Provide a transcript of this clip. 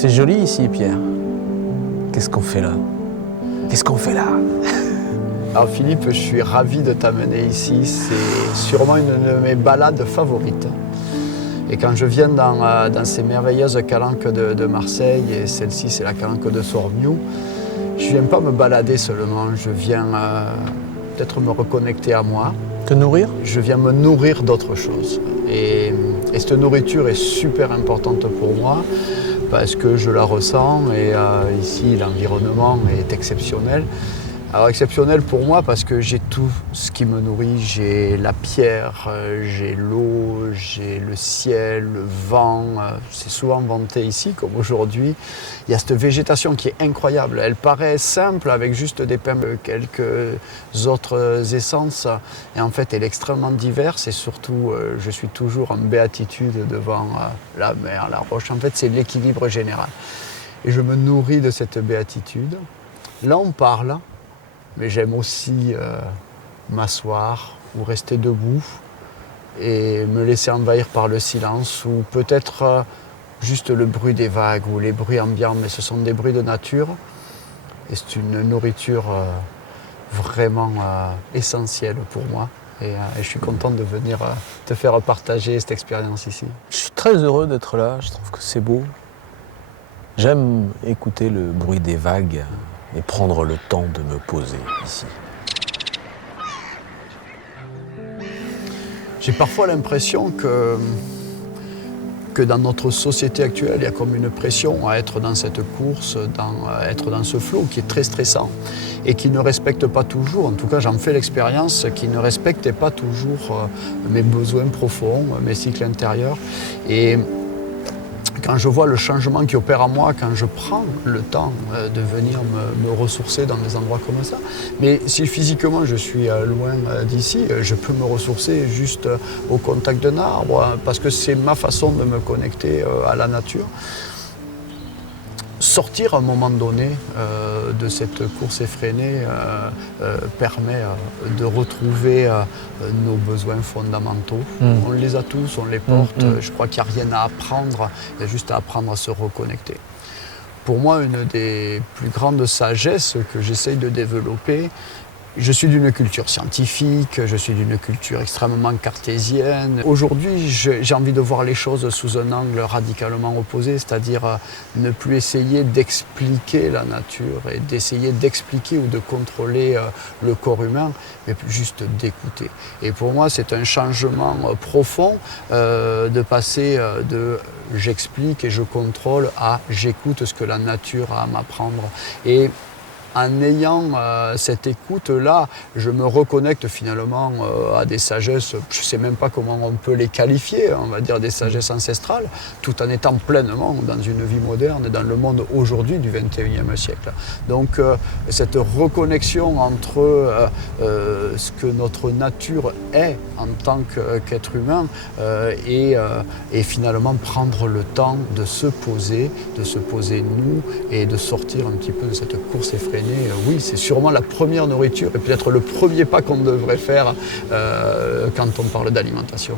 C'est joli ici, Pierre. Qu'est-ce qu'on fait là? Qu'est-ce qu'on fait là? Alors Philippe, je suis ravi de t'amener ici. C'est sûrement une de mes balades favorites. Et quand je viens dans ces merveilleuses calanques de Marseille, et celle-ci c'est la calanque de Sormiou, je ne viens pas me balader seulement, je viens peut-être me reconnecter à moi. Te nourrir? Je viens me nourrir d'autre chose. Et cette nourriture est super importante pour moi parce que je la ressens et ici l'environnement est exceptionnel. Alors exceptionnel pour moi parce que j'ai tout ce qui me nourrit, j'ai la pierre, j'ai l'eau, j'ai le ciel, le vent, c'est souvent vanté ici comme aujourd'hui. Il y a cette végétation qui est incroyable, elle paraît simple avec juste des pins, quelques autres essences et en fait elle est extrêmement diverse et surtout je suis toujours en béatitude devant la mer, la roche, en fait c'est l'équilibre général. Et je me nourris de cette béatitude. Là on parle. Mais j'aime aussi m'asseoir ou rester debout et me laisser envahir par le silence ou peut-être juste le bruit des vagues ou les bruits ambiants, mais ce sont des bruits de nature et c'est une nourriture vraiment essentielle pour moi et je suis content de venir te faire partager cette expérience ici. Je suis très heureux d'être là, je trouve que c'est beau. J'aime écouter le bruit des vagues et prendre le temps de me poser ici. J'ai parfois l'impression que dans notre société actuelle, il y a comme une pression à être dans cette course, à être dans ce flow qui est très stressant et qui ne respecte pas toujours, en tout cas j'en fais l'expérience, qui ne respecte pas toujours mes besoins profonds, mes cycles intérieurs. Et quand je vois le changement qui opère en moi, quand je prends le temps de venir me ressourcer dans des endroits comme ça, mais si physiquement je suis loin d'ici, je peux me ressourcer juste au contact d'un arbre, parce que c'est ma façon de me connecter à la nature. Sortir à un moment donné de cette course effrénée permet de retrouver nos besoins fondamentaux. On les a tous, on les porte. Je crois qu'il n'y a rien à apprendre, il y a juste à apprendre à se reconnecter. Pour moi, une des plus grandes sagesses que j'essaye de développer, je suis d'une culture scientifique, je suis d'une culture extrêmement cartésienne. Aujourd'hui, j'ai envie de voir les choses sous un angle radicalement opposé, c'est-à-dire ne plus essayer d'expliquer la nature et d'essayer d'expliquer ou de contrôler le corps humain, mais juste d'écouter. Et pour moi, c'est un changement profond de passer de j'explique et je contrôle à j'écoute ce que la nature a à m'apprendre. Et en ayant cette écoute-là, je me reconnecte finalement à des sagesses, je ne sais même pas comment on peut les qualifier, on va dire des sagesses ancestrales, tout en étant pleinement dans une vie moderne, dans le monde aujourd'hui du XXIe siècle. Donc cette reconnexion entre ce que notre nature est en tant qu'être humain et finalement prendre le temps de se poser nous et de sortir un petit peu de cette course effrénée. Oui, c'est sûrement la première nourriture et peut-être le premier pas qu'on devrait faire quand on parle d'alimentation.